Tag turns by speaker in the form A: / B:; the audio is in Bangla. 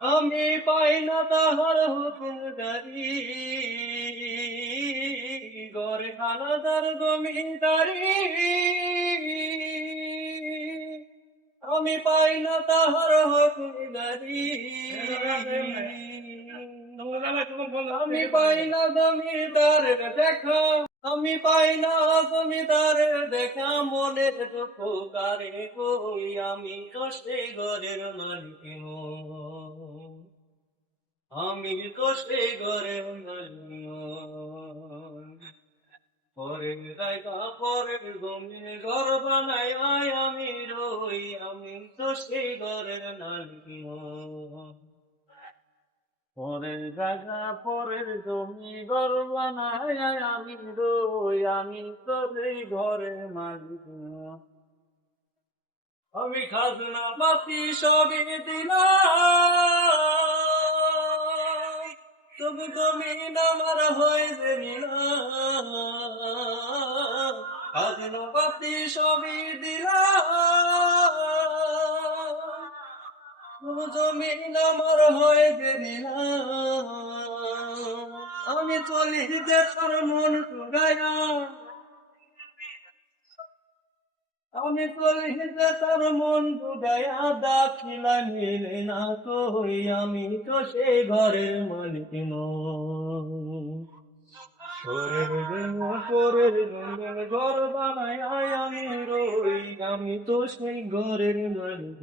A: আমি পাই না তাহার হুকুমদারি গড়ে খানাদার জমিদারি। আমি পাই না তাহার হুকুমদারি আমি পাই না জমিদারের দেখা। আমি পাই না জমিদারের দেখা। মনের দুঃখ কারে কই? আমি কষ্টে ঘরের মালিক। কষ্টে মালিক পরের জায়গা, পরের জমি ঘর বানাই আমি রই আমি কষ্টে মালিক পরের জায়গা, পরের জমি, ঘর বানাই আমি রই আমি ঘরের মালিক। আমি খাজনা পাতি সবই দিলাম তুমি আমার হয়ে নিলাম খাজনা পাতি সবই তবু তুমি আমার হয়ে নিলাম আমি চলি যে তোর মন গায়া আমি কলিতে তার মন দুগায়া দাখিলা মিলে না কই আমি তো সেই ঘরের মালিক ঘর বানাই আমি রই, আমি তো সেই ঘরের মালিক